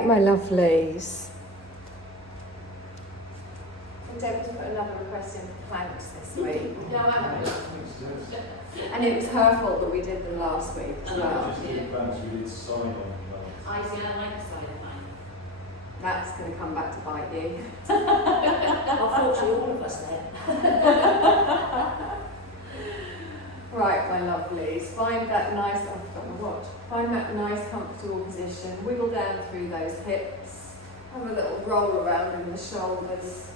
Right, my lovelies. And Deborah's put another request in for planks this week. No, I haven't. And it was her fault that we did them last week as well. Just the plans we did sign on. I see, I like the side of mine. That's going to come back to bite you. Unfortunately, all of us then. Right, my lovelies. Find that nice, I've forgotten my watch. Find that nice, comfortable position. Wiggle down through those hips. Have a little roll around in the shoulders.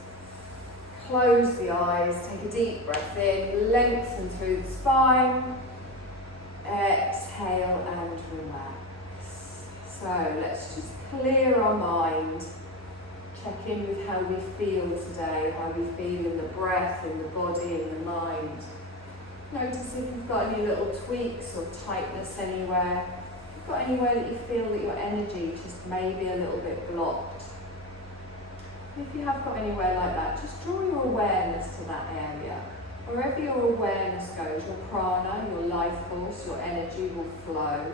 Close the eyes. Take a deep breath in. Lengthen through the spine. Exhale and relax. So let's just clear our mind. Check in with how we feel today, how we feel in the breath, in the body, in the mind. Notice if you've got any little tweaks or tightness anywhere. If you've got anywhere that you feel that your energy is just maybe a little bit blocked. If you have got anywhere like that, just draw your awareness to that area. Wherever your awareness goes, your prana, your life force, your energy will flow.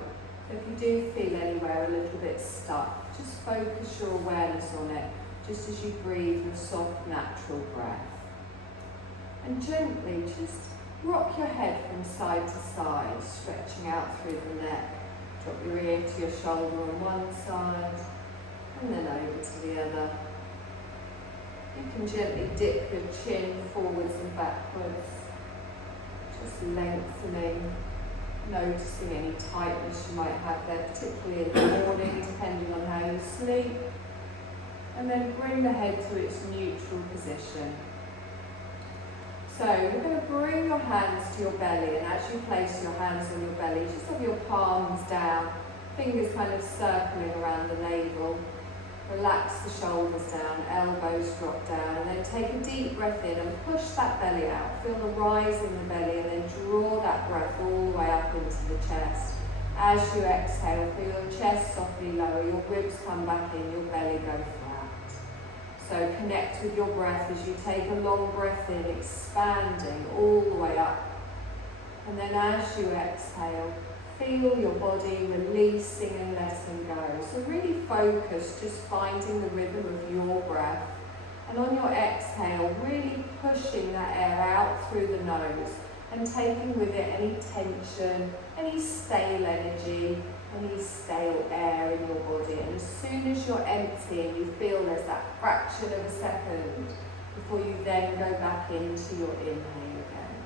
So if you do feel anywhere a little bit stuck, just focus your awareness on it, just as you breathe your soft, natural breath. And gently just rock your head from side to side, stretching out through the neck. Drop your ear to your shoulder on one side, and then over to the other. You can gently dip your chin forwards and backwards, just lengthening, noticing any tightness you might have there, particularly in the morning, depending on how you sleep. And then bring the head to its neutral position. So we're going to bring your hands to your belly, and as you place your hands on your belly, just have your palms down, fingers kind of circling around the navel. Relax the shoulders down, elbows drop down, and then take a deep breath in and push that belly out. Feel the rise in the belly, and then draw that breath all the way up into the chest. As you exhale, feel your chest softly lower, your ribs come back in, your belly go flat. So connect with your breath as you take a long breath in, expanding all the way up. And then as you exhale, feel your body releasing and letting go. So really focus, just finding the rhythm of your breath. And on your exhale, really pushing that air out through the nose and taking with it any tension, any stale energy, any stale air in your body. And as soon as you're empty and you feel there's that fraction of a second before you then go back into your inhale again.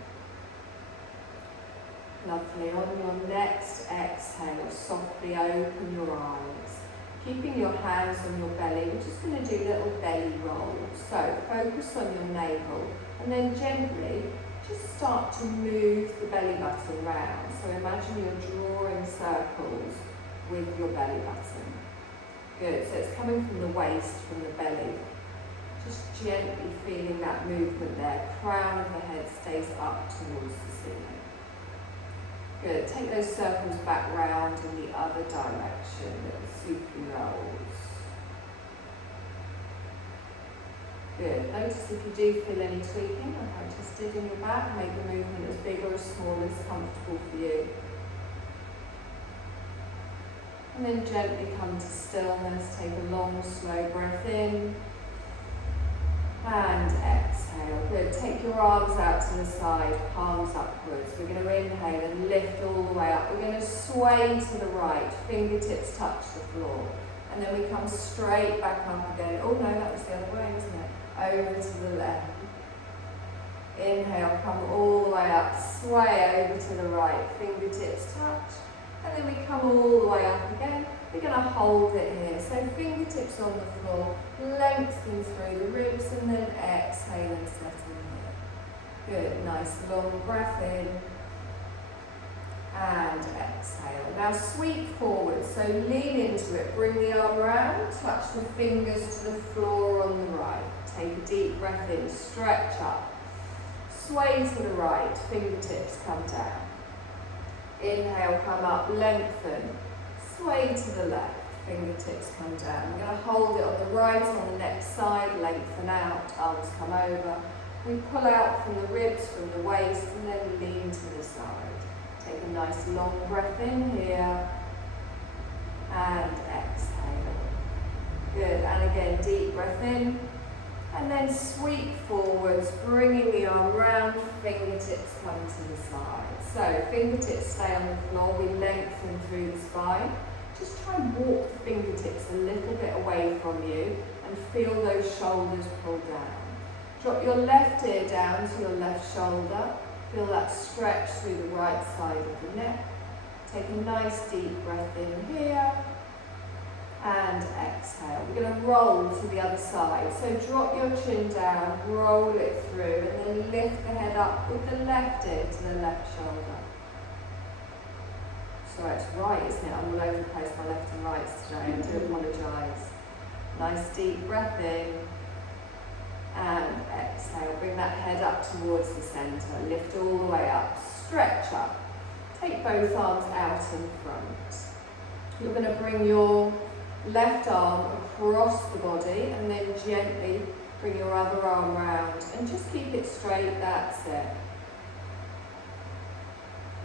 Lovely. On your next exhale, softly open your eyes. Keeping your hands on your belly, we're just going to do little belly rolls. So focus on your navel and then gently just start to move the belly button round. So imagine you're drawing circles with your belly button. Good. So it's coming from the waist, from the belly. Just gently feeling that movement there. Crown of the head stays up towards the ceiling. Good. Take those circles back round in the other direction, little swoopy rolls. Good. Notice if you do feel any tweaking, like I just did in your back, make the movement as big or as small as comfortable for you. And then gently come to stillness, take a long, slow breath in. And exhale. Good. Take your arms out to the side, palms upwards. We're going to inhale and lift all the way up. We're going to sway to the right, fingertips touch the floor. And then we come straight back up again. Oh no, that was the other way, wasn't it? Over to the left. Inhale, come all the way up, sway over to the right, fingertips touch. And then we come all the way up again. We're going to hold it here. So fingertips on the floor, lengthen through the ribs, and then exhale and settle here. Good, nice long breath in. And exhale. Now sweep forward, so lean into it. Bring the arm around, touch the fingers to the floor on the right. Take a deep breath in, stretch up. Sway to the right, fingertips come down. Inhale, come up, lengthen. Sway to the left, fingertips come down. We're going to hold it on the right, on the next side, lengthen out, arms come over. We pull out from the ribs, from the waist, and then lean to the side. Take a nice long breath in here, and exhale. again, deep breath in. And then sweep forwards, bringing the arm round, fingertips come to the side. So fingertips stay on the floor, we lengthen through the spine. Just try and walk the fingertips a little bit away from you and feel those shoulders pull down. Drop your left ear down to your left shoulder. Feel that stretch through the right side of the neck. Take a nice deep breath in here. And exhale. We're going to roll to the other side. So drop your chin down, roll it through, and then lift the head up with the left ear to the left shoulder. So it's right, isn't it? I'm all over the place, my left and rights today. I do apologise. Nice deep breath in. And exhale. Bring that head up towards the centre. Lift all the way up. Stretch up. Take both arms out in front. You're going to bring your left arm across the body and then gently bring your other arm round and just keep it straight, that's it.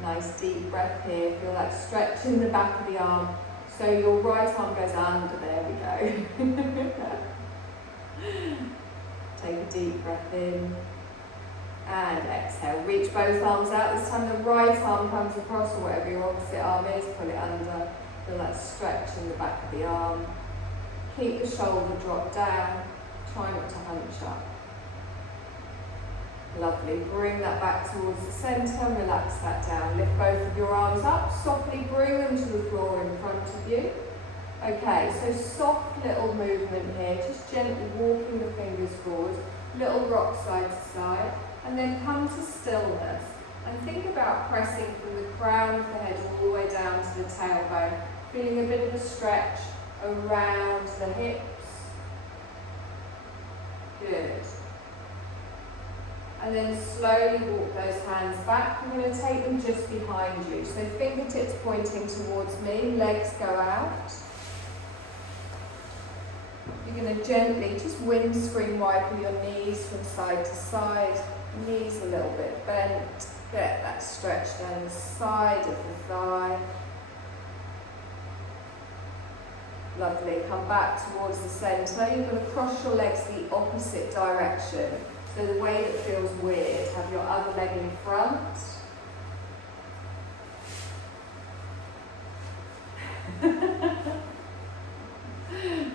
Nice deep breath here, feel that stretch in the back of the arm. So your right arm goes under, there we go. Take a deep breath in and exhale. Reach both arms out, this time the right arm comes across or whatever your opposite arm is, pull it under. Feel that stretch in the back of the arm. Keep the shoulder drop down. Try not to hunch up. Lovely. Bring that back towards the centre. Relax that down. Lift both of your arms up. Softly bring them to the floor in front of you. Okay, so soft little movement here. Just gently walking the fingers forward. Little rock side to side. And then come to stillness. And think about pressing from the crown of the head all the way down to the tailbone. Feeling a bit of a stretch around the hips. Good. And then slowly walk those hands back. I'm going to take them just behind you. So fingertips pointing towards me, legs go out. You're going to gently just windscreen wipe your knees from side to side. Knees a little bit bent. Get that stretch down the side of the thigh. Lovely. Come back towards the centre. You're going to cross your legs the opposite direction. So the way that feels weird. Have your other leg in front.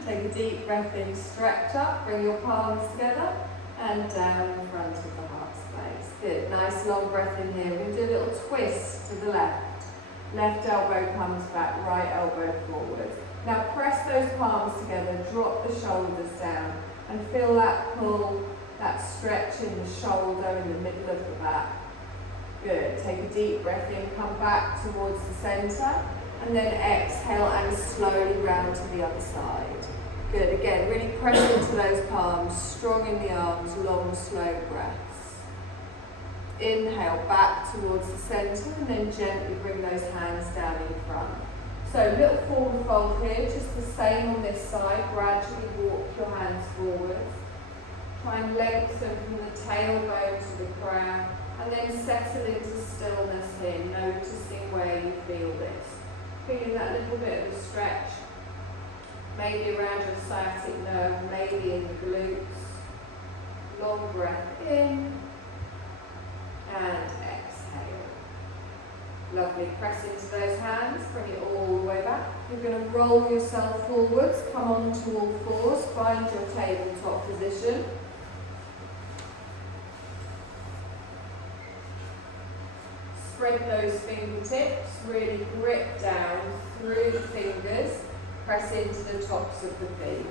Take a deep breath in, stretch up, bring your palms together and down in front of the heart space. Good. Nice long breath in here. We're going to do a little twist to the left. Left elbow comes back, right elbow forward. Now press those palms together, drop the shoulders down and feel that pull, that stretch in the shoulder in the middle of the back. Good. Take a deep breath in, come back towards the centre and then exhale and slowly round to the other side. Good. Again, really press into those palms, strong in the arms, long, slow breaths. Inhale back towards the centre and then gently bring those hands down in front. So little forward fold here, just the same on this side. Gradually walk your hands forward. Try and lengthen from the tailbone to the crown and then settle into stillness here, noticing where you feel this. Feeling that little bit of a stretch, maybe around your sciatic nerve, maybe in the glutes. Long breath in and exhale. Lovely. Press into those hands, bring it all the way back. You're going to roll yourself forwards, come on to all fours, find your tabletop position. Spread those fingertips, really grip down through the fingers, press into the tops of the feet.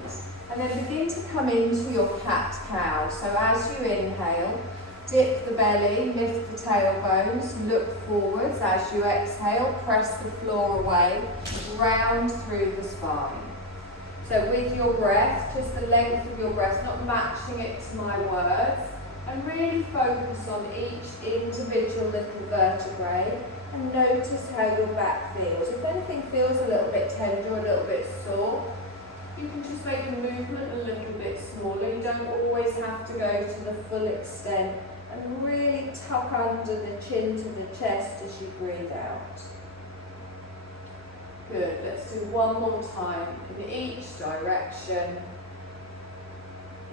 And then begin to come into your cat-cow. So as you inhale, dip the belly, lift the tailbones, look forwards. As you exhale, press the floor away, round through the spine. So with your breath, just the length of your breath, not matching it to my words, and really focus on each individual little vertebrae and notice how your back feels. If anything feels a little bit tender or a little bit sore, you can just make the movement a little bit smaller. You don't always have to go to the full extent, and really tuck under the chin to the chest as you breathe out. Good, let's do one more time in each direction.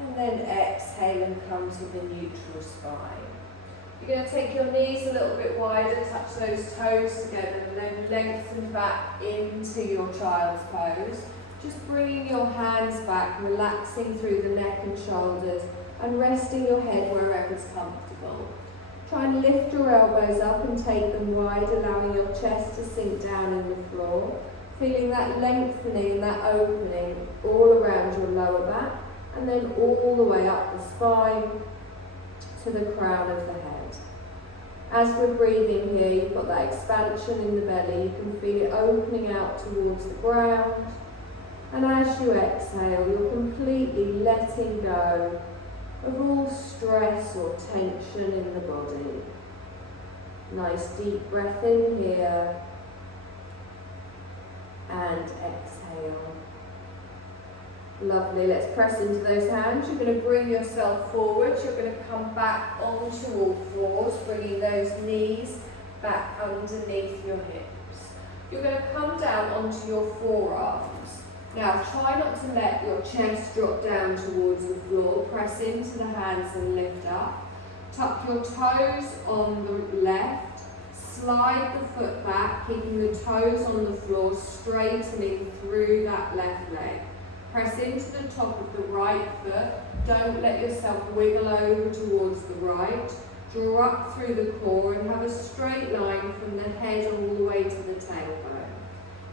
And then exhale and come to the neutral spine. You're going to take your knees a little bit wider, touch those toes together, and then lengthen back into your child's pose. Just bringing your hands back, relaxing through the neck and shoulders, and resting your head wherever's comfortable. Try and lift your elbows up and take them wide, allowing your chest to sink down in the floor. Feeling that lengthening and that opening all around your lower back, and then all the way up the spine to the crown of the head. As we're breathing here, you've got that expansion in the belly. You can feel it opening out towards the ground. And as you exhale, you're completely letting go of all stress or tension in the body. Nice deep breath in here. And exhale. Lovely, let's press into those hands. You're going to bring yourself forward. You're going to come back onto all fours, bringing those knees back underneath your hips. You're going to come down onto your forearms. Now try not to let your chest drop down towards the floor. Press into the hands and lift up. Tuck your toes on the left. Slide the foot back, keeping the toes on the floor, straightening through that left leg. Press into the top of the right foot. Don't let yourself wiggle over towards the right. Draw up through the core and have a straight line from the head all the way to the tailbone.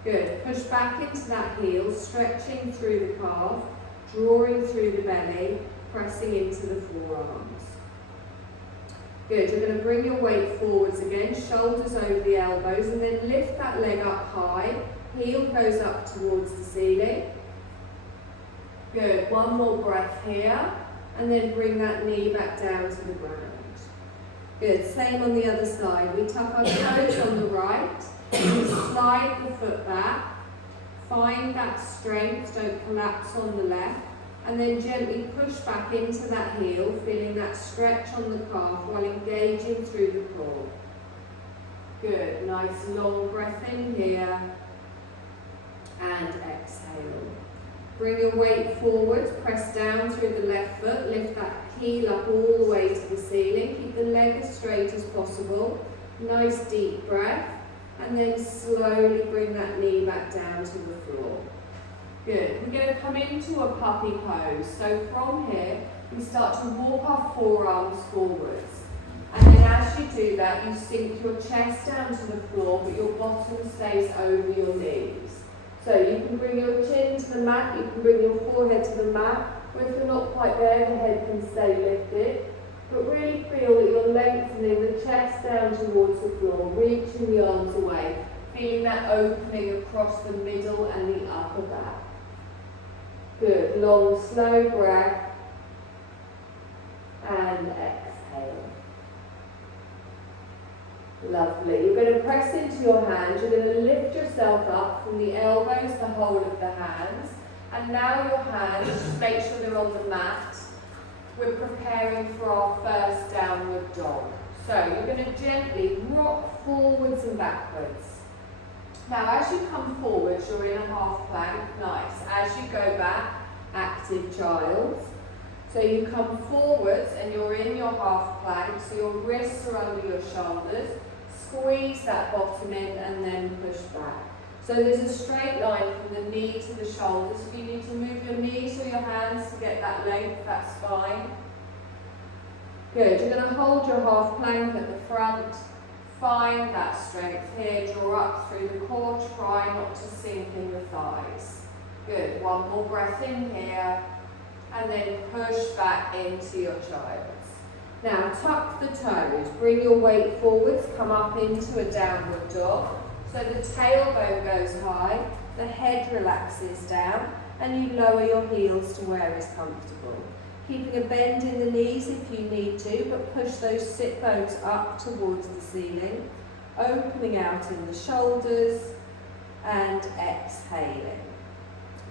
Good. Push back into that heel, stretching through the calf, drawing through the belly, pressing into the forearms. Good. You're going to bring your weight forwards again, shoulders over the elbows, and then lift that leg up high. Heel goes up towards the ceiling. Good, one more breath here, and then bring that knee back down to the ground. Good, same on the other side. We tuck our toes on the right, slide the foot back, find that strength, don't collapse on the left, and then gently push back into that heel, feeling that stretch on the calf while engaging through the core. Good, nice long breath in here, and exhale. Bring your weight forward, press down through the left foot, lift that heel up all the way to the ceiling, keep the leg as straight as possible, nice deep breath, and then slowly bring that knee back down to the floor. Good, we're going to come into a puppy pose, so from here we start to walk our forearms forwards, and then as you do that you sink your chest down to the floor but your bottom stays over your knees. So you can bring your chin to the mat, you can bring your forehead to the mat, or if you're not quite there, the head can stay lifted. But really feel that you're lengthening the chest down towards the floor, reaching the arms away, feeling that opening across the middle and the upper back. Good, long, slow breath, and exhale. Lovely. You're going to press into your hands. You're going to lift yourself up from the elbows, the whole of the hands. And now your hands, just make sure they're on the mat. We're preparing for our first downward dog. So you're going to gently rock forwards and backwards. Now as you come forwards, you're in a half plank. Nice. As you go back, active child. So you come forwards and you're in your half plank. So your wrists are under your shoulders. Squeeze that bottom in and then push back. So there's a straight line from the knee to the shoulders. If you need to move your knees or your hands to get that length, that spine. Good. You're going to hold your half plank at the front. Find that strength here. Draw up through the core. Try not to sink in the thighs. Good. One more breath in here. And then push back into your child. Now tuck the toes, bring your weight forwards, come up into a downward dog. So the tailbone goes high, the head relaxes down, and you lower your heels to where is comfortable. Keeping a bend in the knees if you need to, but push those sit bones up towards the ceiling, opening out in the shoulders, and exhaling.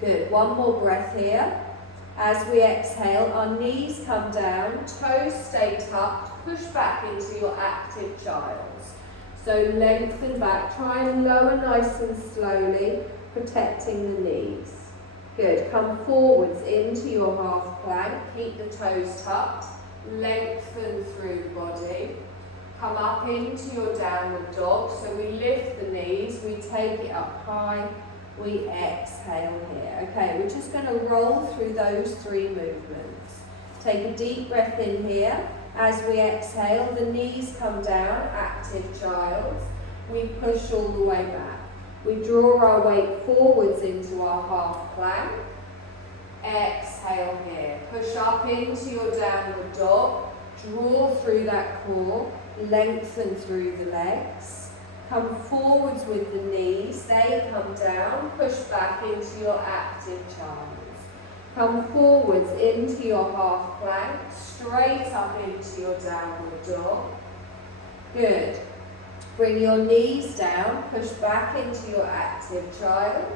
Good, one more breath here. As we exhale, our knees come down, toes stay tucked, push back into your active child. So lengthen back, try and lower nice and slowly, protecting the knees. Good. Come forwards into your half plank. Keep the toes tucked. Lengthen through the body. Come up into your downward dog. So we lift the knees, we take it up high, we exhale here. Okay, we're just going to roll through those 3 movements. Take a deep breath in here. As we exhale, the knees come down, active child. We push all the way back. We draw our weight forwards into our half plank. Exhale here. Push up into your downward dog. Draw through that core. Lengthen through the legs. Come forwards with the knees. They come down. Push back into your active child. Come forwards into your half plank. Straight up into your downward dog. Good. Bring your knees down, push back into your active child.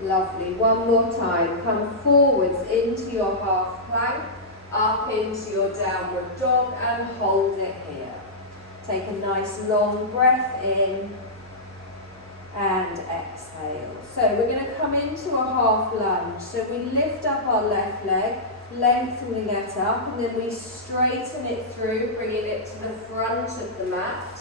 Lovely. One more time. Come forwards into your half plank, up into your downward dog and hold it here. Take a nice long breath in and exhale. So we're going to come into a half lunge. So we lift up our left leg, lengthening it up, and then we straighten it through, bringing it to the front of the mat.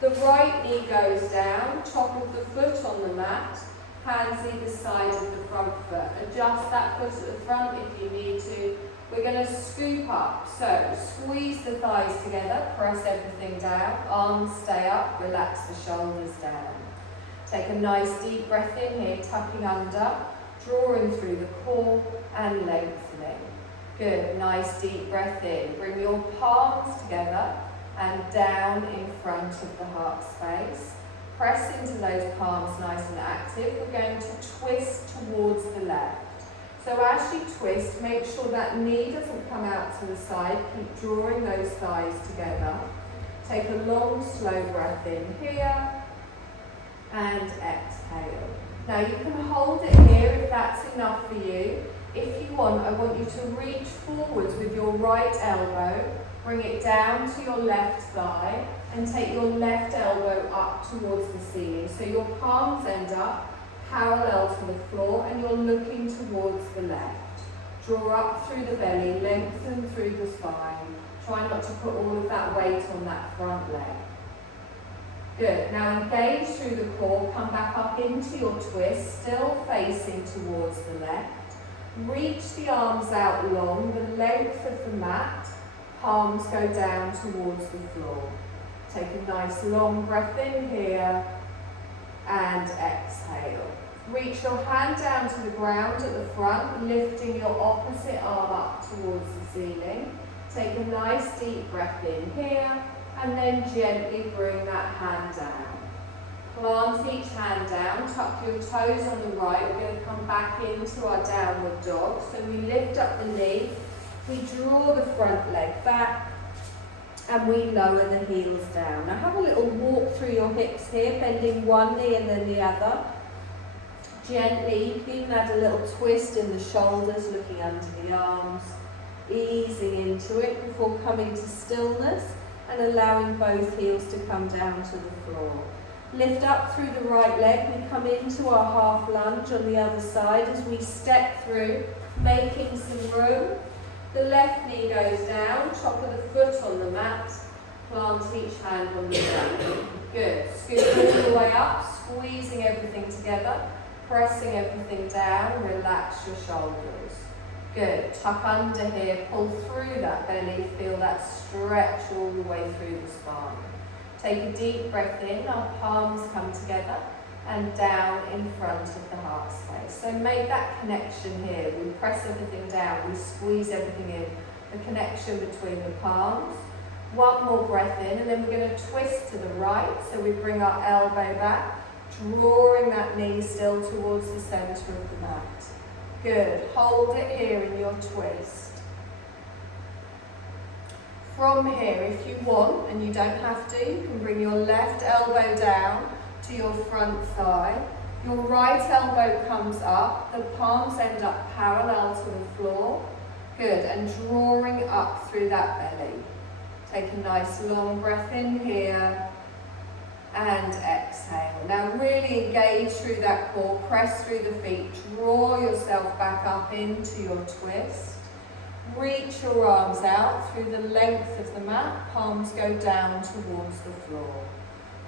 The right knee goes down, top of the foot on the mat, hands either side of the front foot. Adjust that foot at the front if you need to. We're going to scoop up. So squeeze the thighs together, press everything down, arms stay up, relax the shoulders down. Take a nice deep breath in here, tucking under, drawing through the core and lengthening. Good, nice deep breath in. Bring your palms together and down in front of the heart space. Press into those palms nice and active. We're going to twist towards the left. So as you twist, make sure that knee doesn't come out to the side. Keep drawing those thighs together. Take a long, slow breath in here and exhale. Now you can hold it here if that's enough for you. If you want, I want you to reach forwards with your right elbow. Bring it down to your left thigh and take your left elbow up towards the ceiling. So your palms end up parallel to the floor and you're looking towards the left. Draw up through the belly, lengthen through the spine. Try not to put all of that weight on that front leg. Good. Now engage through the core, come back up into your twist, still facing towards the left. Reach the arms out long, the length of the mat. Palms go down towards the floor. Take a nice long breath in here and exhale. Reach your hand down to the ground at the front, lifting your opposite arm up towards the ceiling. Take a nice deep breath in here and then gently bring that hand down. Plant each hand down, tuck your toes on the right. We're going to come back into our downward dog. So we lift up the knee. We draw the front leg back and we lower the heels down. Now have a little walk through your hips here, bending one knee and then the other. Gently, you can even add a little twist in the shoulders, looking under the arms, easing into it before coming to stillness and allowing both heels to come down to the floor. Lift up through the right leg, we come into our half lunge on the other side as we step through, making some room. The left knee goes down, top of the foot on the mat, plant each hand on the ground. Good. Scoop all the way up, squeezing everything together, pressing everything down, relax your shoulders. Good. Tuck under here, pull through that belly, feel that stretch all the way through the spine. Take a deep breath in, our palms come together and down in front of the heart space. So make that connection here. We press everything down, we squeeze everything in. The connection between the palms. One more breath in and then we're going to twist to the right. So we bring our elbow back, drawing that knee still towards the centre of the mat. Good. Hold it here in your twist. From here, if you want, and you don't have to, you can bring your left elbow down to your front thigh. Your right elbow comes up, the palms end up parallel to the floor. Good, and drawing up through that belly. Take a nice long breath in here and exhale. Now really engage through that core, press through the feet, draw yourself back up into your twist. Reach your arms out through the length of the mat, palms go down towards the floor.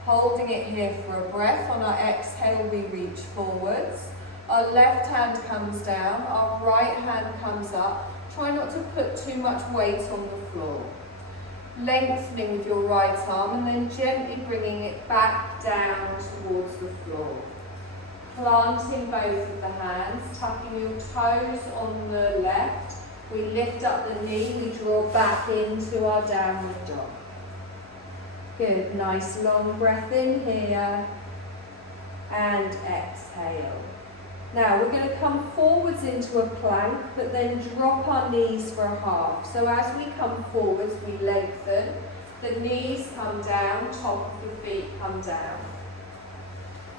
Holding it here for a breath. On our exhale, we reach forwards. Our left hand comes down, our right hand comes up. Try not to put too much weight on the floor. Lengthening with your right arm and then gently bringing it back down towards the floor. Planting both of the hands, tucking your toes on the left. We lift up the knee, we draw back into our downward dog. Good, nice long breath in here and exhale. Now we're going to come forwards into a plank but then drop our knees for a half. So as we come forwards we lengthen, the knees come down, top of the feet come down.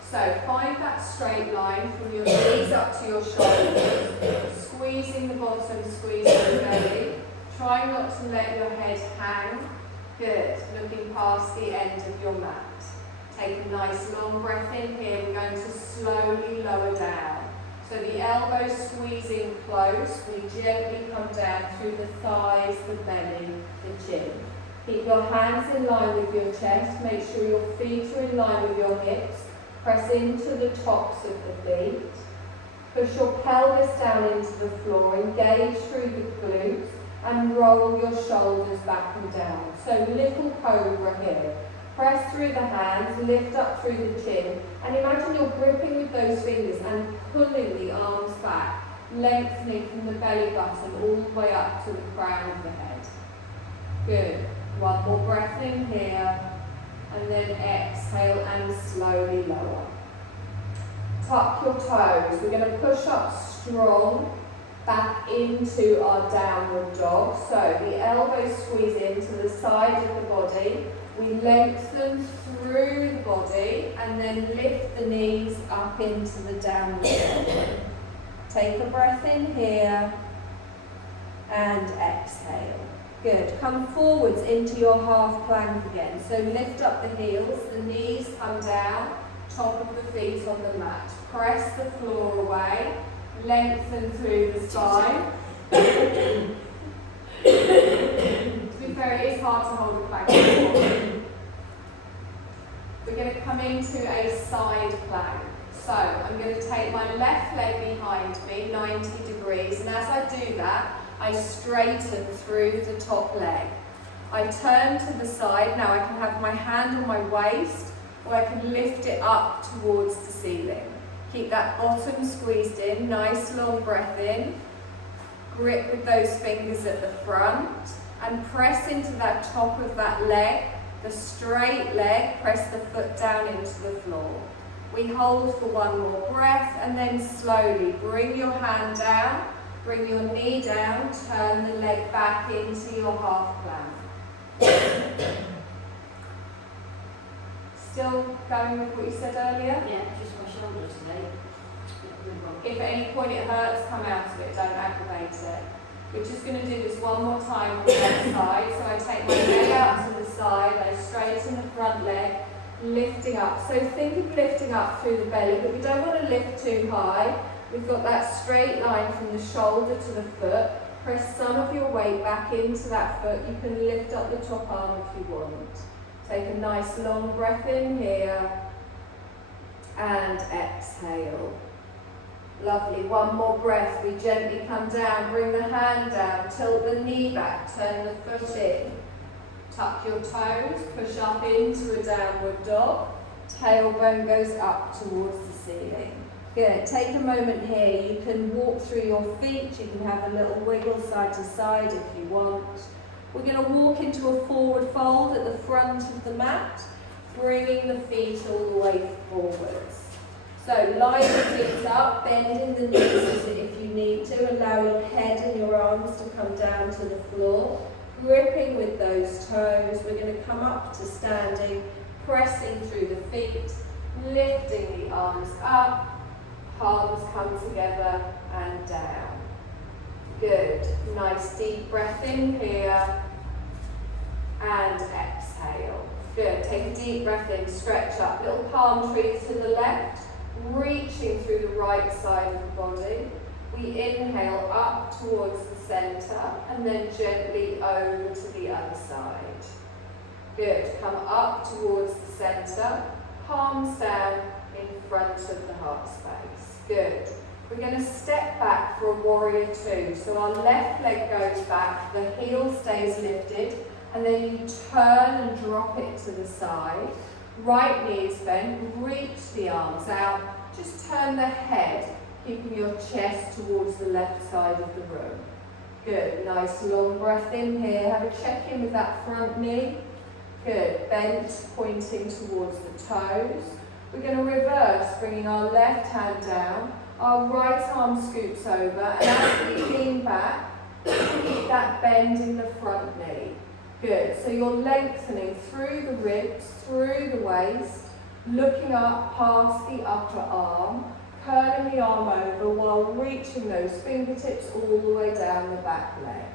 So find that straight line from your knees up to your shoulders, squeezing the bottom, squeezing the belly. Try not to let your head hang. Good, looking past the end of your mat. Take a nice long breath in here. We're going to slowly lower down. So the elbows squeezing close. We gently come down through the thighs, the belly, the chin. Keep your hands in line with your chest. Make sure your feet are in line with your hips. Press into the tops of the feet. Push your pelvis down into the floor. Engage through the glutes and roll your shoulders back and down. So little cobra here. Press through the hands, lift up through the chin, and imagine you're gripping with those fingers and pulling the arms back, lengthening from the belly button all the way up to the crown of the head. Good. One more breath in here, and then exhale and slowly lower. Tuck your toes. We're going to push up strong back into our downward dog. So the elbows squeeze into the side of the body. We lengthen through the body and then lift the knees up into the downward dog. Take a breath in here and exhale. Good. Come forwards into your half plank again. So lift up the heels, the knees come down, top of the feet on the mat. Press the floor away, lengthen through the spine. To be fair, it is hard to hold a plank. We're going to come into a side plank. So I'm going to take my left leg behind me, 90 degrees, and as I do that, I straighten through the top leg. I turn to the side. Now I can have my hand on my waist, or I can lift it up towards the ceiling. Keep that bottom squeezed in, nice long breath in. Grip with those fingers at the front and press into that top of that leg, the straight leg, press the foot down into the floor. We hold for one more breath and then slowly bring your hand down, bring your knee down, turn the leg back into your half plank. Still going with what you said earlier? Yeah, just my shoulders today. If at any point it hurts, come out of it, don't aggravate it. We're just going to do this one more time on the left side. So I take my leg out to the side, I straighten the front leg, lifting up. So think of lifting up through the belly, but we don't want to lift too high. We've got that straight line from the shoulder to the foot. Press some of your weight back into that foot. You can lift up the top arm if you want. Take a nice long breath in here and exhale. Lovely. One more breath. We gently come down, bring the hand down, tilt the knee back, turn the foot in. Tuck your toes, push up into a downward dog. Tailbone goes up towards the ceiling. Good. Take a moment here. You can walk through your feet. You can have a little wiggle side to side if you want. We're going to walk into a forward fold at the front of the mat, bringing the feet all the way forwards. So line the feet up, bending the knees if you need to, allow your head and your arms to come down to the floor, gripping with those toes. We're going to come up to standing, pressing through the feet, lifting the arms up, palms come together and down. Good. Nice deep breath in here and exhale. Good. Take a deep breath in, stretch up. Little palm trees to the left, reaching through the right side of the body. We inhale up towards the centre and then gently over to the other side. Good. Come up towards the centre, palms down in front of the heart space. Good. We're going to step back for a warrior two. So our left leg goes back, the heel stays lifted, and then you turn and drop it to the side. Right knee is bent, reach the arms out, just turn the head, keeping your chest towards the left side of the room. Good, nice long breath in here. Have a check in with that front knee. Good, bent, pointing towards the toes. We're going to reverse, bringing our left hand down. Our right arm scoops over, and as we lean back, keep that bend in the front knee. Good, so you're lengthening through the ribs, through the waist, looking up past the upper arm, curling the arm over while reaching those fingertips all the way down the back leg.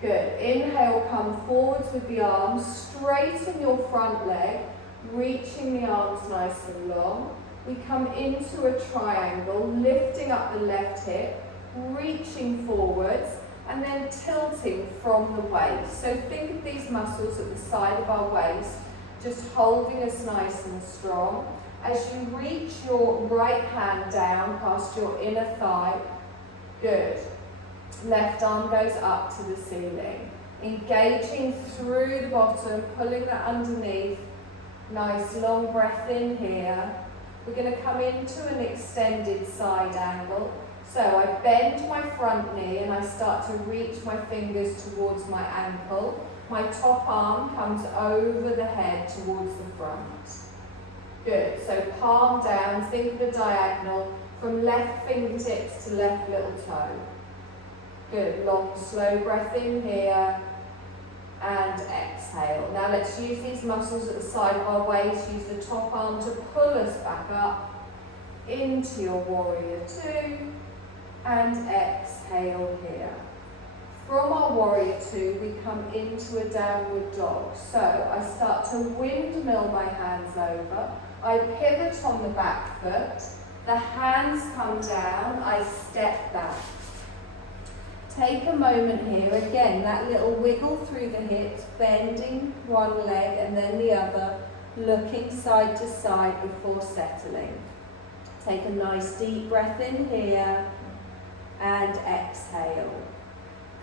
Good, inhale, come forwards with the arms, straighten your front leg, reaching the arms nice and long. We come into a triangle, lifting up the left hip, reaching forwards, and then tilting from the waist. So think of these muscles at the side of our waist, just holding us nice and strong. As you reach your right hand down past your inner thigh, good. Left arm goes up to the ceiling. Engaging through the bottom, pulling that underneath. Nice long breath in here. We're going to come into an extended side angle. So I bend my front knee and I start to reach my fingers towards my ankle. My top arm comes over the head towards the front. Good, so palm down, think of the diagonal from left fingertips to left little toe. Good, long slow breath in here and exhale. Now let's use these muscles at the side of our waist, use the top arm to pull us back up into your warrior two. And exhale here. From our warrior two, we come into a downward dog. So I start to windmill my hands over. I pivot on the back foot. The hands come down. I step back. Take a moment here. Again, that little wiggle through the hips, bending one leg and then the other, looking side to side before settling. Take a nice deep breath in here. And exhale.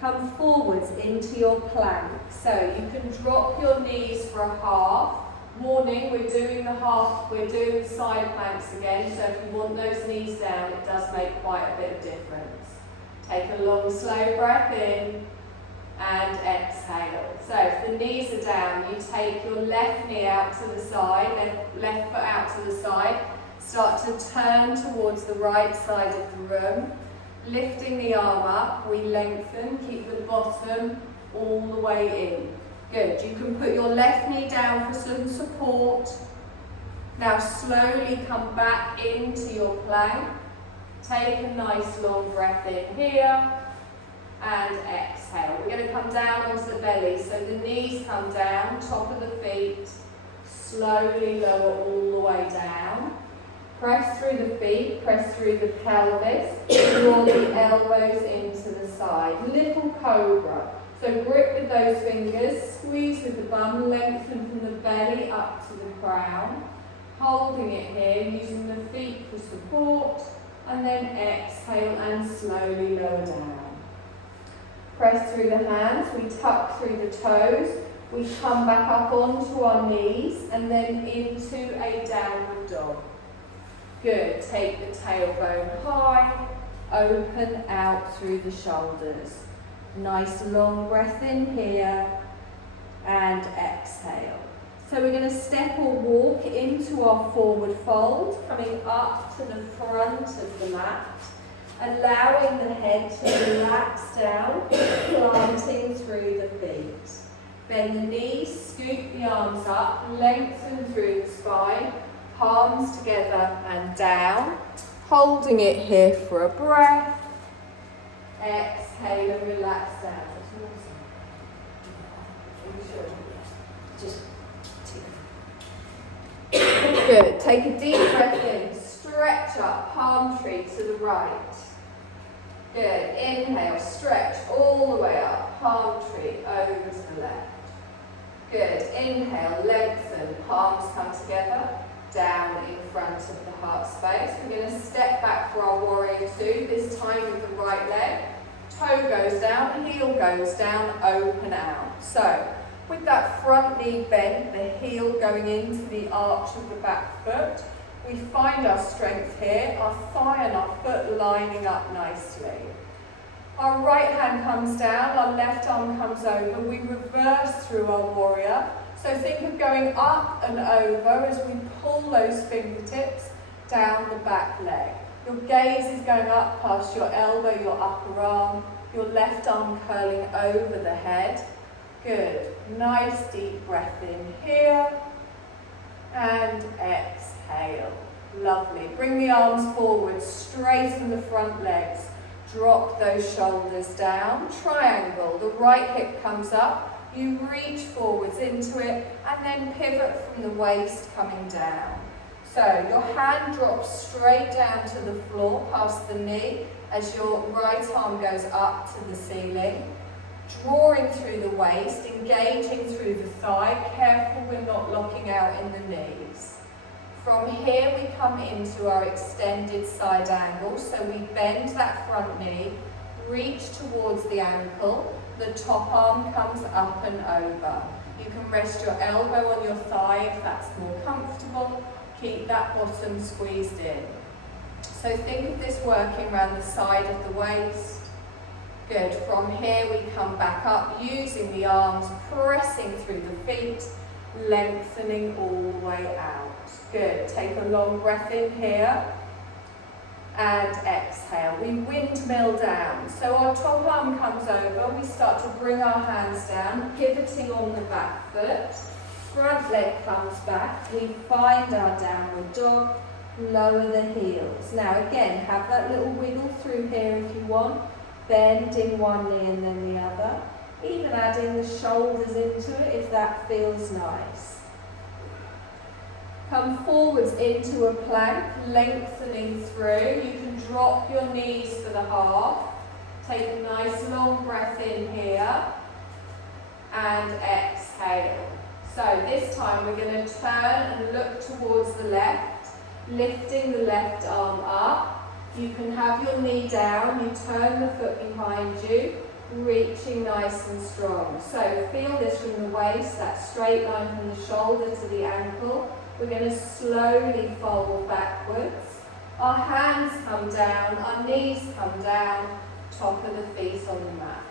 Come forwards into your plank. So you can drop your knees for a half. Warning, we're doing the side planks again, so if you want those knees down, it does make quite a bit of difference. Take a long, slow breath in and exhale. So if the knees are down, you take your left knee out to the side, left foot out to the side, start to turn towards the right side of the room. Lifting the arm up, we lengthen, keep the bottom all the way in. Good, you can put your left knee down for some support. Now slowly come back into your plank. Take a nice long breath in here and exhale. We're going to come down onto the belly, so the knees come down, top of the feet, slowly lower all the way down. Press through the feet, press through the pelvis, draw the elbows into the side. Little cobra. So grip with those fingers, squeeze with the bum, lengthen from the belly up to the crown. Holding it here, using the feet for support, and then exhale and slowly lower down. Press through the hands, we tuck through the toes, we come back up onto our knees, and then into a downward dog. Good, take the tailbone high, open out through the shoulders. Nice long breath in here and exhale. So we're going to step or walk into our forward fold, coming up to the front of the mat, allowing the head to relax down, planting through the feet. Bend the knees, scoop the arms up, lengthen through the spine, palms together and down, holding it here for a breath. Exhale and relax down. Just Good. Take a deep breath in. Stretch up, palm tree to the right. Good. Inhale, stretch all the way up, palm tree over to the left. Good. Inhale, lengthen, palms come together, down in front of the heart space. We're going to step back for our warrior two, this time with the right leg. Toe goes down, heel goes down, open out. So, with that front knee bent, the heel going into the arch of the back foot, we find our strength here, our thigh and our foot lining up nicely. Our right hand comes down, our left arm comes over, we reverse through our warrior. So think of going up and over as we pull those fingertips down the back leg. Your gaze is going up past your elbow, your upper arm, your left arm curling over the head. Good. Nice deep breath in here. And exhale. Lovely. Bring the arms forward, straighten the front legs. Drop those shoulders down. Triangle. The right hip comes up. You reach forwards into it and then pivot from the waist coming down. So your hand drops straight down to the floor past the knee as your right arm goes up to the ceiling. Drawing through the waist, engaging through the thigh. Careful we're not locking out in the knees. From here we come into our extended side angle. So we bend that front knee, reach towards the ankle. The top arm comes up and over. You can rest your elbow on your thigh if that's more comfortable. Keep that bottom squeezed in. So think of this working around the side of the waist. Good. From here we come back up using the arms, pressing through the feet, lengthening all the way out. Good. Take a long breath in here. And exhale. We windmill down. So our top arm comes over. We start to bring our hands down, pivoting on the back foot. Front leg comes back. We find our downward dog. Lower the heels. Now again, have that little wiggle through here if you want. Bending one knee and then the other. Even adding the shoulders into it if that feels nice. Come forwards into a plank, lengthening through. You can drop your knees for the half. Take a nice long breath in here. And exhale. So this time we're going to turn and look towards the left, lifting the left arm up. You can have your knee down, you turn the foot behind you, reaching nice and strong. So feel this from the waist, that straight line from the shoulder to the ankle. We're going to slowly fold backwards. Our hands come down, our knees come down, top of the feet on the mat.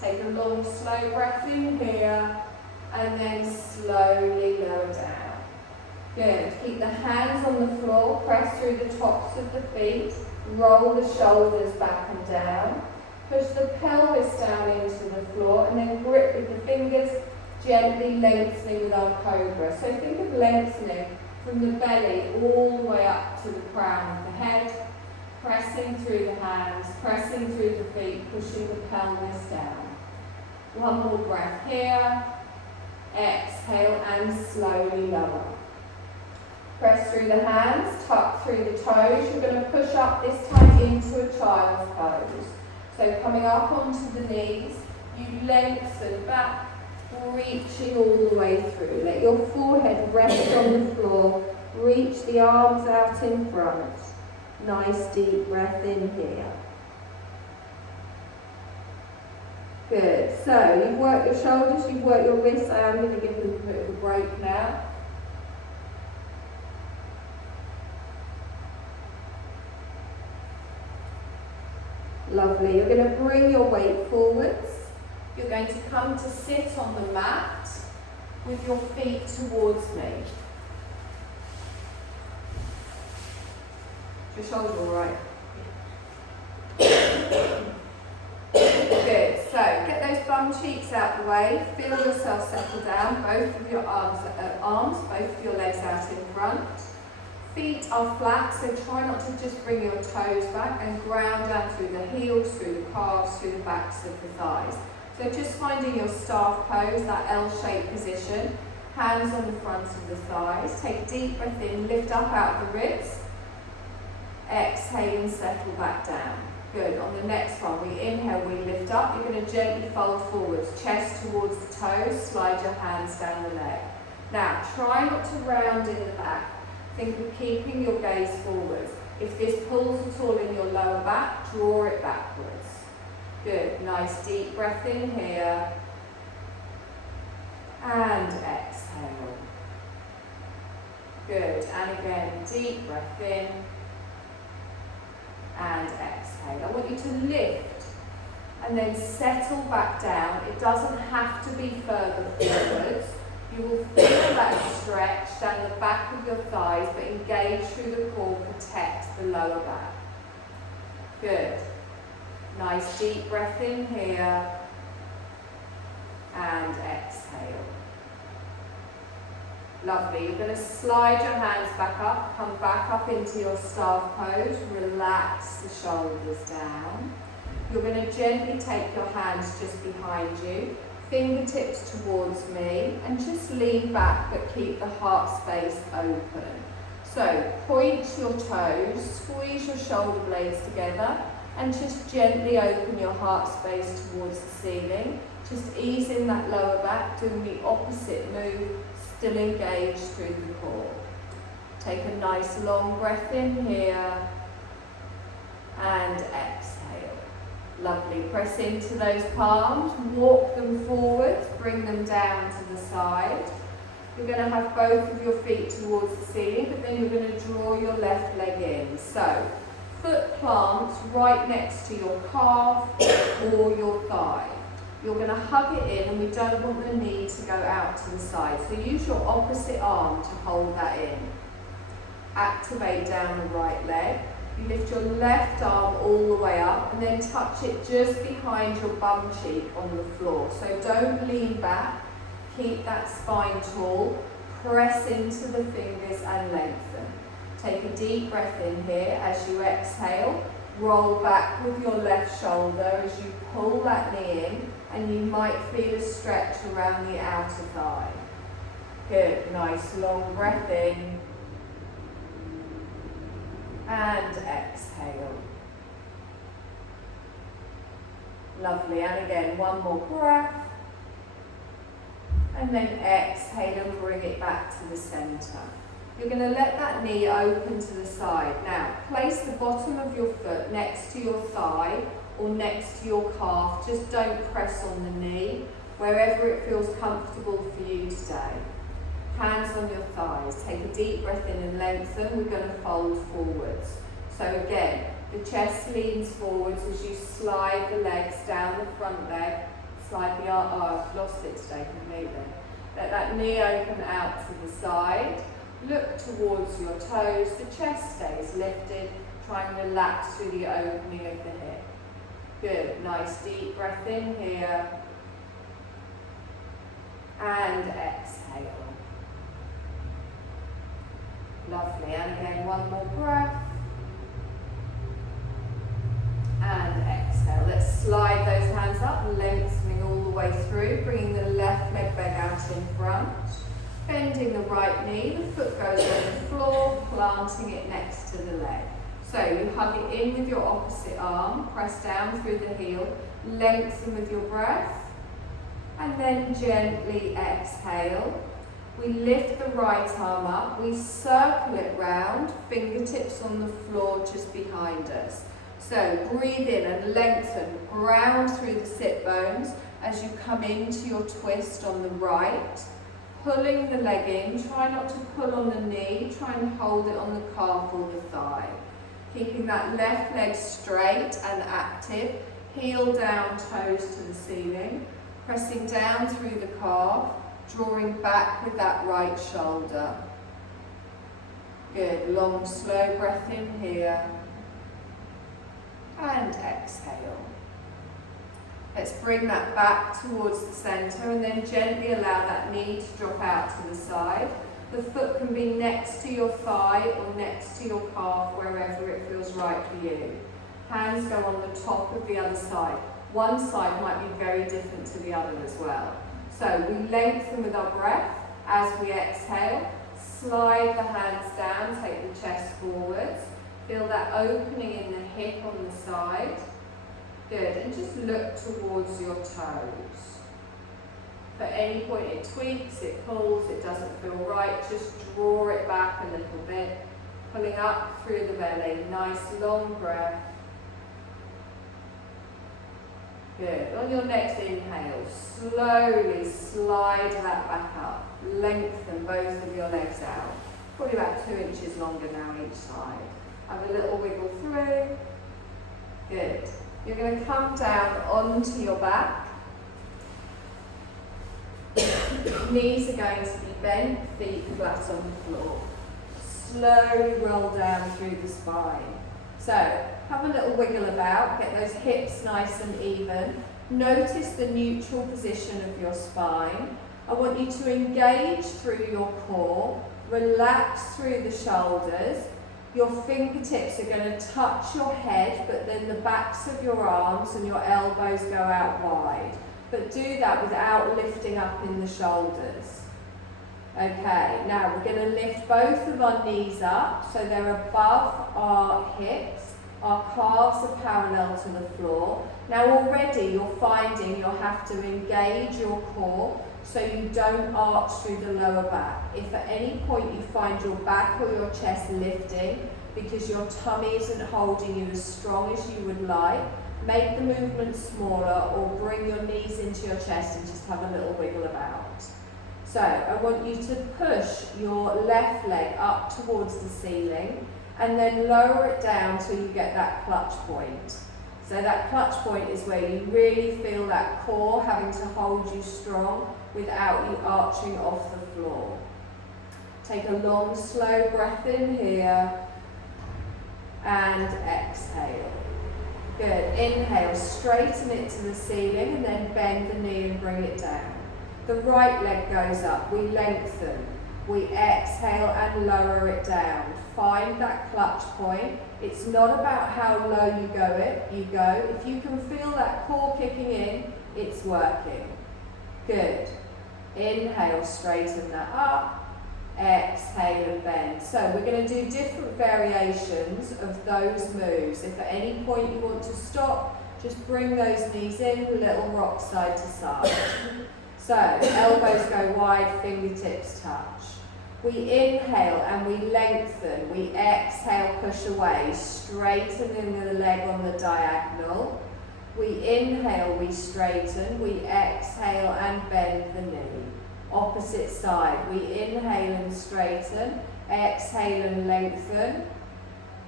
Take a long, slow breath in here, and then slowly lower down. Good. Keep the hands on the floor, press through the tops of the feet, roll the shoulders back and down. Push the pelvis down into the floor, and then grip with the fingers, gently lengthening with our cobra. So think of lengthening from the belly all the way up to the crown of the head, pressing through the hands, pressing through the feet, pushing the pelvis down. One more breath here. Exhale and slowly lower. Press through the hands, tuck through the toes. You're going to push up this time into a child's pose. So coming up onto the knees, you lengthen back, reaching all the way through. Let your forehead rest on the floor. Reach the arms out in front. Nice deep breath in here. Good. So you've worked your shoulders, you've worked your wrists. I am going to give them a bit of a break now. Lovely. You're going to bring your weight forwards. You're going to come to sit on the mat with your feet towards me. Your shoulders all right? Good. So get those bum cheeks out the way. Feel yourself settle down. Both of your arms, both of your legs out in front. Feet are flat, so try not to just bring your toes back, and ground down through the heels, through the calves, through the backs of the thighs. So just finding your staff pose, that L-shaped position. Hands on the front of the thighs. Take a deep breath in, lift up out of the ribs. Exhale and settle back down. Good. On the next one, we inhale, we lift up. You're going to gently fold forwards, chest towards the toes, slide your hands down the leg. Now, try not to round in the back. Think of keeping your gaze forwards. If this pulls at all in your lower back, draw it backwards. Good. Nice deep breath in here. And exhale. Good. And again, deep breath in. And exhale. I want you to lift and then settle back down. It doesn't have to be further forwards. You will feel that stretch down the back of your thighs, but engage through the core, protect the lower back. Good. Nice deep breath in here. And exhale. Lovely. You're going to slide your hands back up, come back up into your staff pose, relax the shoulders down. You're going to gently take your hands just behind you, fingertips towards me, and just lean back but keep the heart space open. So point your toes, squeeze your shoulder blades together, and just gently open your heart space towards the ceiling. Just ease in that lower back, doing the opposite move, still engaged through the core. Take a nice long breath in here and exhale. Lovely. Press into those palms, walk them forward, bring them down to the side. You're going to have both of your feet towards the ceiling, but then you're going to draw your left leg in. So, foot plants right next to your calf or your thigh. You're going to hug it in, and we don't want the knee to go out to the side. So use your opposite arm to hold that in. Activate down the right leg. You lift your left arm all the way up and then touch it just behind your bum cheek on the floor. So don't lean back. Keep that spine tall. Press into the fingers and lengthen. Take a deep breath in here as you exhale. Roll back with your left shoulder as you pull that knee in, and you might feel a stretch around the outer thigh. Good. Nice long breath in. And exhale. Lovely. And again, one more breath. And then exhale and bring it back to the center. You're going to let that knee open to the side. Now, place the bottom of your foot next to your thigh or next to your calf. Just don't press on the knee, wherever it feels comfortable for you today. Hands on your thighs. Take a deep breath in and lengthen. We're going to fold forwards. So again, the chest leans forwards as you slide the legs down the front leg. Slide the arm. Oh, I've lost it today completely. Let that knee open out to the side. Look towards your toes. The chest stays lifted. Try and relax through the opening of the hip. Good. Nice deep breath in here. And exhale. Lovely. And again, one more breath. And exhale. Let's slide those hands up, lengthening all the way through, bringing the left leg back out in front. Bending the right knee, the foot goes on the floor, planting it next to the leg. So you hug it in with your opposite arm, press down through the heel, lengthen with your breath, and then gently exhale. We lift the right arm up, we circle it round, fingertips on the floor just behind us. So breathe in and lengthen, ground through the sit bones as you come into your twist on the right. Pulling the leg in, try not to pull on the knee, try and hold it on the calf or the thigh. Keeping that left leg straight and active, heel down, toes to the ceiling. Pressing down through the calf, drawing back with that right shoulder. Good, long slow breath in here. And exhale. Let's bring that back towards the center and then gently allow that knee to drop out to the side. The foot can be next to your thigh or next to your calf, wherever it feels right for you. Hands go on the top of the other side. One side might be very different to the other as well. So we lengthen with our breath As we exhale, slide the hands down, take the chest forwards. Feel that opening in the hip on the side. Good, and just look towards your toes. If at any point it tweaks, it pulls, it doesn't feel right, just draw it back a little bit. Pulling up through the belly, nice long breath. Good. On your next inhale, slowly slide that back up. Lengthen both of your legs out. Probably about 2 inches longer now each side. Have a little wiggle through. Good. You're going to come down onto your back. Knees are going to be bent, feet flat on the floor. Slowly roll down through the spine. So, have a little wiggle about, get those hips nice and even. Notice the neutral position of your spine. I want you to engage through your core, relax through the shoulders. Your fingertips are going to touch your head, but then the backs of your arms and your elbows go out wide. But do that without lifting up in the shoulders. Okay, now we're going to lift both of our knees up so they're above our hips. Our calves are parallel to the floor. Now already you're finding you'll have to engage your core so you don't arch through the lower back. If at any point you find your back or your chest lifting because your tummy isn't holding you as strong as you would like, make the movement smaller or bring your knees into your chest and just have a little wiggle about. So I want you to push your left leg up towards the ceiling and then lower it down till you get that clutch point. So that clutch point is where you really feel that core having to hold you strong without you arching off the floor. Take a long, slow breath in here and exhale. Good. Inhale, straighten it to the ceiling and then bend the knee and bring it down. The right leg goes up, we lengthen. We exhale and lower it down. Find that clutch point. It's not about how low you go. If you can feel that core kicking in, it's working. Good. Inhale, straighten that up. Exhale and bend. So we're going to do different variations of those moves. If at any point you want to stop, just bring those knees in, little rock side to side. So elbows go wide, fingertips touch. We inhale and we lengthen. We exhale, push away, straightening the leg on the diagonal. We inhale, we straighten. We exhale and bend the knee. Opposite side. We inhale and straighten. Exhale and lengthen.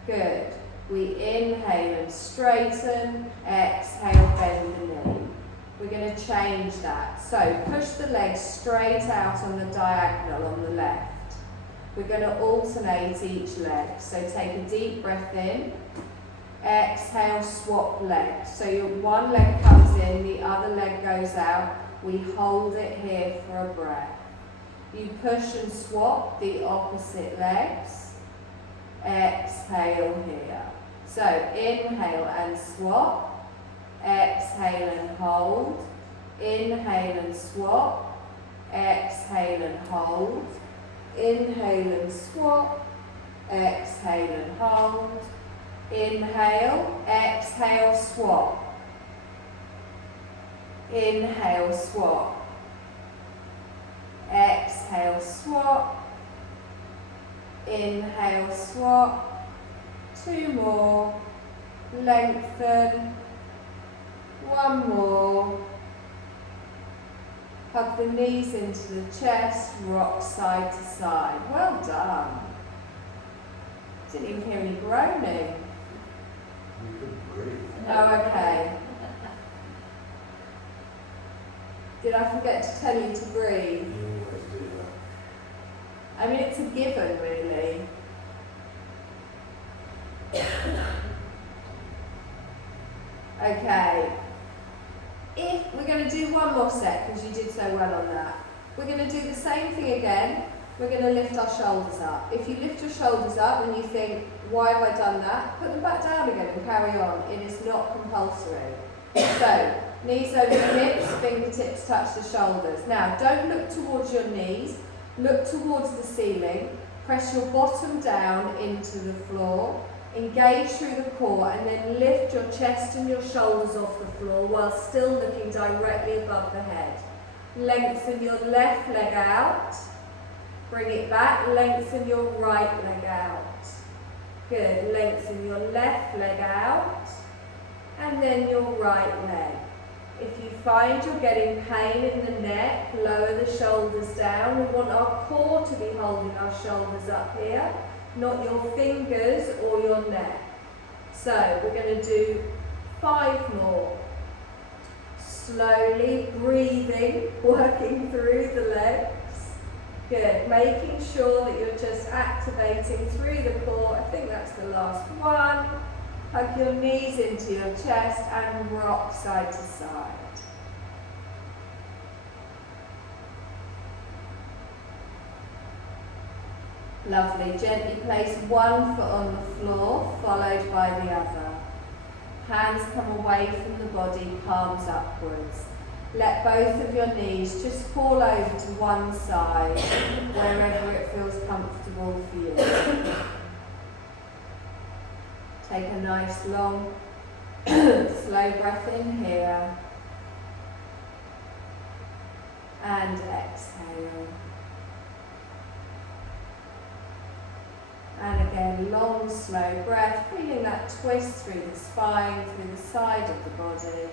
Good. We inhale and straighten. Exhale, bend the knee. We're going to change that. So push the legs straight out on the diagonal on the left. We're going to alternate each leg. So take a deep breath in. Exhale, swap legs. So your one leg comes in, the other leg goes out. We hold it here for a breath. You push and swap the opposite legs. Exhale here. So inhale and swap. Exhale and hold. Inhale and swap. Exhale and hold. Inhale and swap. Exhale and hold. Inhale, exhale, swap. Inhale, swap. Exhale, swap. Inhale, swap. 2 more. Lengthen. 1 more. Hug the knees into the chest, rock side to side. Well done. Didn't even hear any groaning. You couldn't breathe. Oh, okay. Did I forget to tell you to breathe? You always do that. I mean, it's a given, really. Okay. If we're going to do one more set, because you did so well on that, we're going to do the same thing again. We're going to lift our shoulders up. If you lift your shoulders up and you think, why have I done that? Put them back down again and carry on. It is not compulsory. So, knees over the hips, fingertips touch the shoulders. Now, don't look towards your knees. Look towards the ceiling, press your bottom down into the floor, engage through the core, and then lift your chest and your shoulders off the floor while still looking directly above the head. Lengthen your left leg out, bring it back, lengthen your right leg out. Good, lengthen your left leg out, and then your right leg. If you find you're getting pain in the neck, lower the shoulders down. We want our core to be holding our shoulders up here, not your fingers or your neck. So we're going to do 5 more. Slowly breathing, working through the legs. Good, making sure that you're just activating through the core. I think that's the last one. Hug your knees into your chest and rock side to side. Lovely. Gently place one foot on the floor, followed by the other. Hands come away from the body, palms upwards. Let both of your knees just fall over to one side, wherever it feels comfortable for you. Take a nice long, slow breath in here. And exhale. And again, long, slow breath, feeling that twist through the spine, through the side of the body.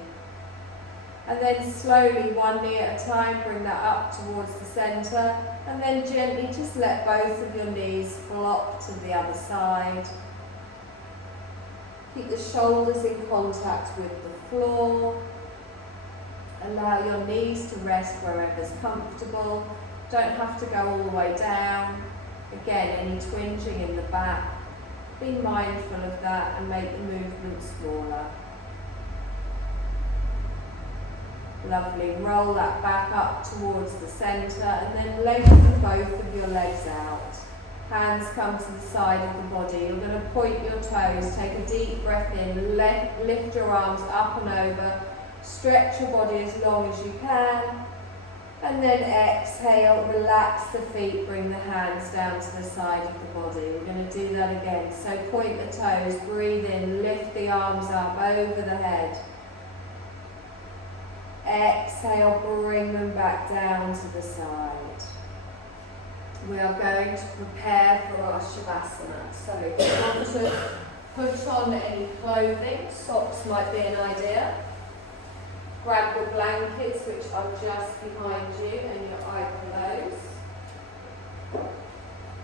And then slowly, one knee at a time, bring that up towards the centre. And then gently just let both of your knees flop to the other side. Keep the shoulders in contact with the floor. Allow your knees to rest wherever's comfortable. Don't have to go all the way down. Again, any twinging in the back, be mindful of that and make the movement smaller. Lovely, roll that back up towards the centre and then lengthen both of your legs out. Hands come to the side of the body. You're going to point your toes, take a deep breath in, lift your arms up and over, stretch your body as long as you can. And then exhale, relax the feet, bring the hands down to the side of the body. We're going to do that again. So point the toes, breathe in, lift the arms up over the head. Exhale, bring them back down to the side. We are going to prepare for our Shavasana. So if you want to put on any clothing, socks might be an idea. Grab your blankets, which are just behind you, and your eye pillows.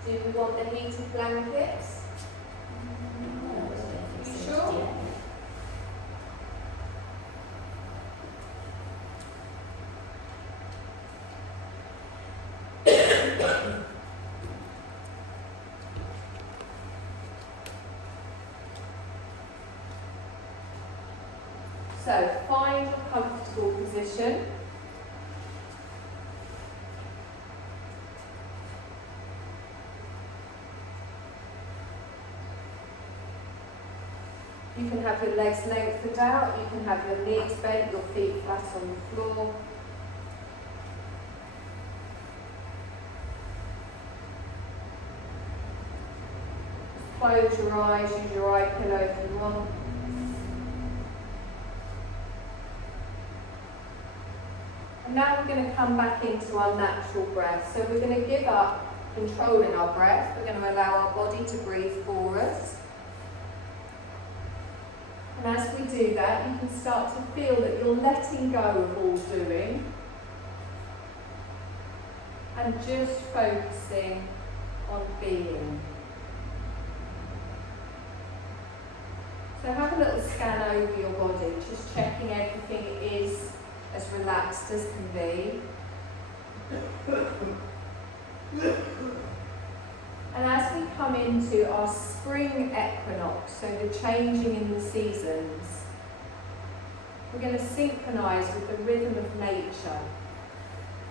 Do you want the heated blankets? You sure? So find a comfortable position. You can have your legs lengthened out, you can have your knees bent, your feet flat on the floor. Close your eyes, use your eye pillow if you want. And now we're going to come back into our natural breath. So we're going to give up controlling our breath. We're going to allow our body to breathe for us. And as we do that, you can start to feel that you're letting go of all doing and just focusing on being. So have a little scan over your body, just checking everything is as relaxed as can be. And as we come into our spring equinox, so the changing in the seasons, we're going to synchronise with the rhythm of nature.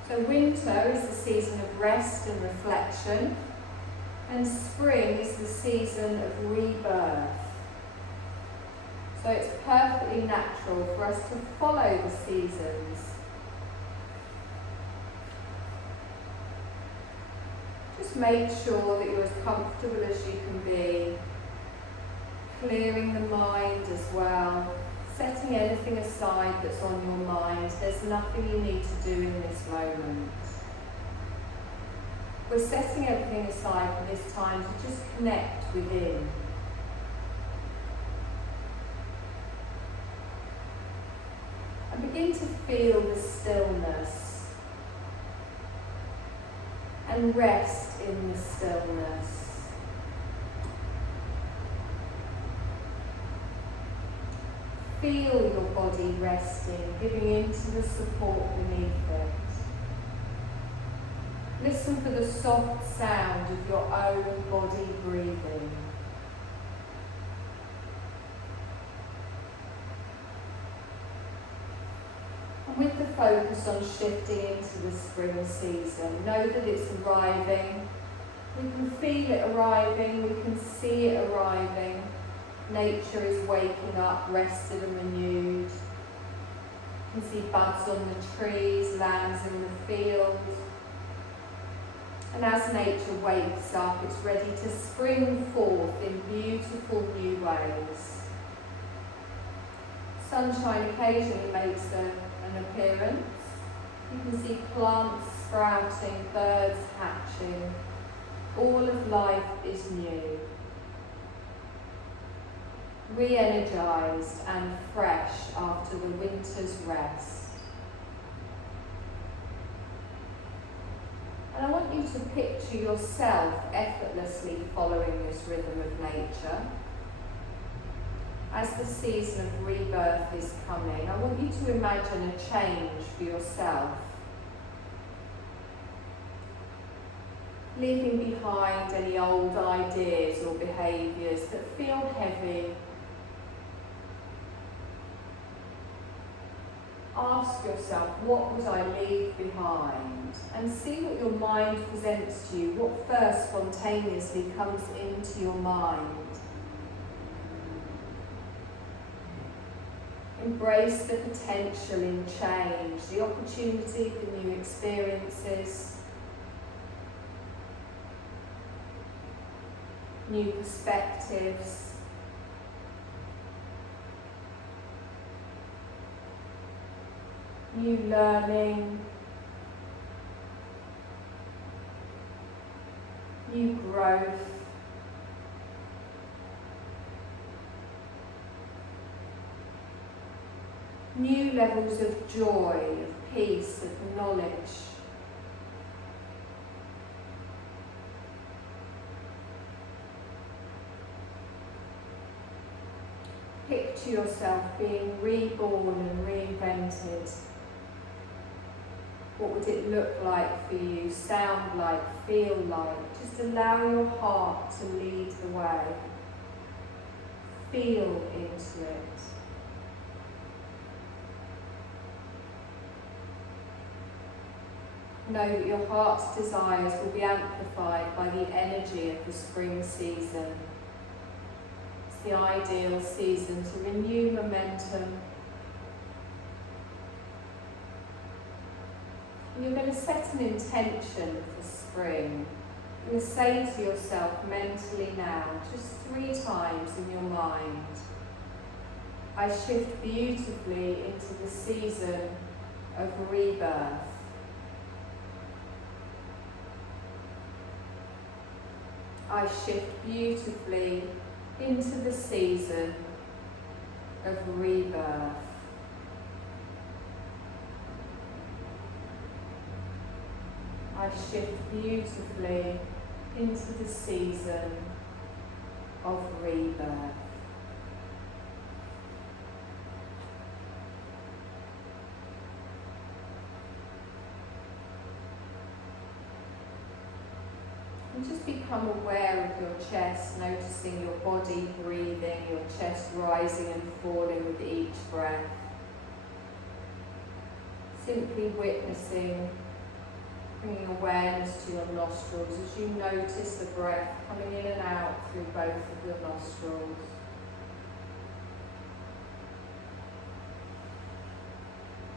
So winter is the season of rest and reflection, and spring is the season of rebirth. So it's perfectly natural for us to follow the seasons. Just make sure that you're as comfortable as you can be, clearing the mind as well, setting anything aside that's on your mind. There's nothing you need to do in this moment. We're setting everything aside for this time to just connect within. And begin to feel the stillness and rest in the stillness. Feel your body resting, giving into the support beneath it. Listen for the soft sound of your own body breathing. And with the focus on shifting into the spring season, know that it's arriving. We can feel it arriving, we can see it arriving. Nature is waking up, rested and renewed. You can see buds on the trees, lambs in the field. And as nature wakes up, it's ready to spring forth in beautiful new ways. Sunshine occasionally makes an appearance. You can see plants sprouting, birds hatching. All of life is new. Re-energized and fresh after the winter's rest. And I want you to picture yourself effortlessly following this rhythm of nature. As the season of rebirth is coming, I want you to imagine a change for yourself. Leaving behind any old ideas or behaviours that feel heavy. Ask yourself, what would I leave behind? And see what your mind presents to you, what first spontaneously comes into your mind. Embrace the potential in change, the opportunity for new experiences, new perspectives. New learning, new growth, new levels of joy, of peace, of knowledge. Picture yourself being reborn and reinvented. What would it look like for you, sound like, feel like? Just allow your heart to lead the way. Feel into it. Know that your heart's desires will be amplified by the energy of the spring season. It's the ideal season to renew momentum. And you're going to set an intention for spring. You're going to say to yourself mentally now, just 3 times in your mind, I shift beautifully into the season of rebirth. I shift beautifully into the season of rebirth. I shift beautifully into the season of rebirth. And just become aware of your chest, noticing your body breathing, your chest rising and falling with each breath. Simply witnessing, bringing awareness to your nostrils as you notice the breath coming in and out through both of your nostrils.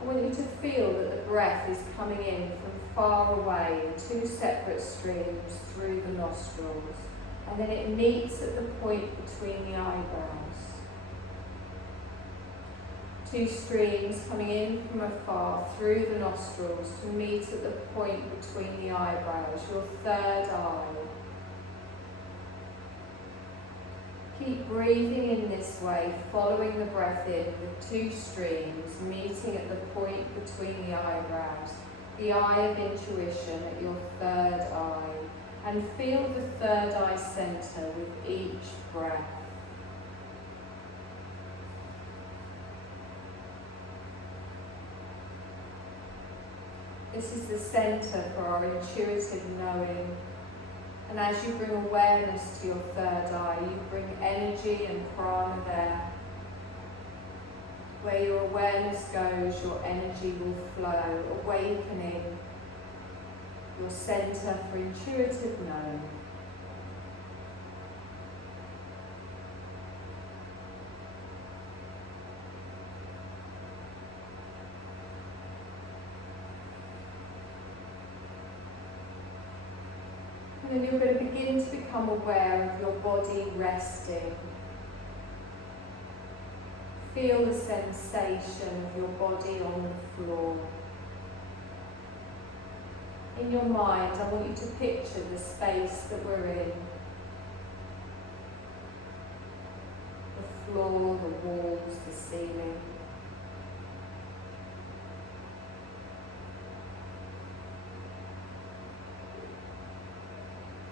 I want you to feel that the breath is coming in from far away in two separate streams through the nostrils, and then it meets at the point between the eyebrows. Two streams coming in from afar through the nostrils to meet at the point between the eyebrows, your third eye. Keep breathing in this way, following the breath in with two streams meeting at the point between the eyebrows, the eye of intuition at your third eye, and feel the third eye center with each breath. This is the center for our intuitive knowing. And as you bring awareness to your third eye, you bring energy and prana there. Where your awareness goes, your energy will flow, awakening your center for intuitive knowing. And then you're going to begin to become aware of your body resting. Feel the sensation of your body on the floor. In your mind, I want you to picture the space that we're in. The floor, the walls, the ceiling.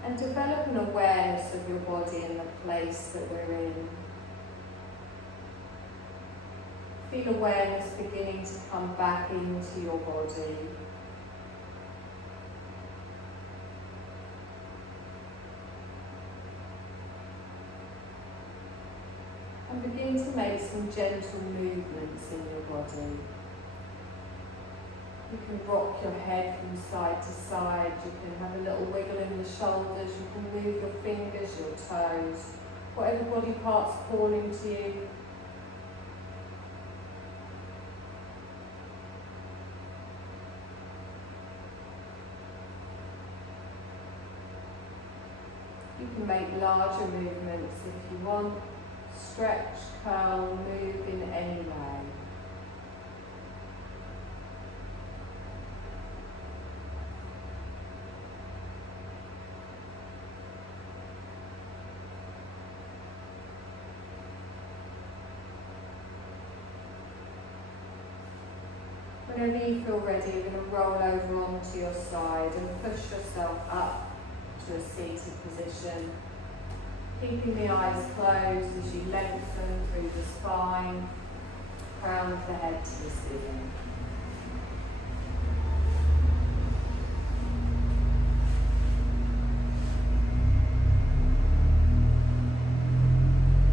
And develop an awareness of your body and the place that we're in. Feel awareness beginning to come back into your body. And begin to make some gentle movements in your body. You can rock your head from side to side, you can have a little wiggle in the shoulders, you can move your fingers, your toes, whatever body part's calling to you. You can make larger movements if you want. Stretch, curl, move in any way. Whenever you feel ready, you're going to roll over onto your side and push yourself up to a seated position. Keeping the eyes closed as you lengthen through the spine, crown of the head to the ceiling.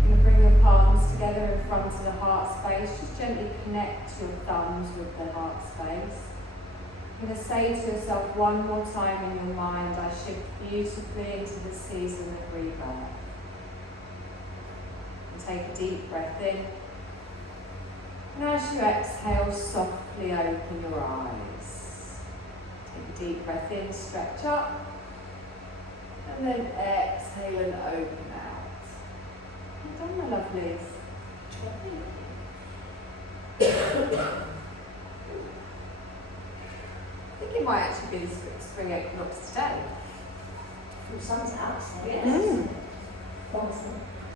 You're going to bring your palms together in front of the heart space. Just gently connect your thumbs with the heart space. You're going to say to yourself one more time in your mind, I shift beautifully into the season of rebirth. Take a deep breath in, and as you exhale, softly open your eyes. Take a deep breath in, stretch up, and then exhale and open out. Well done, my lovelies. I think it might actually be the spring equinox today. The sun's out, so Yes. Awesome.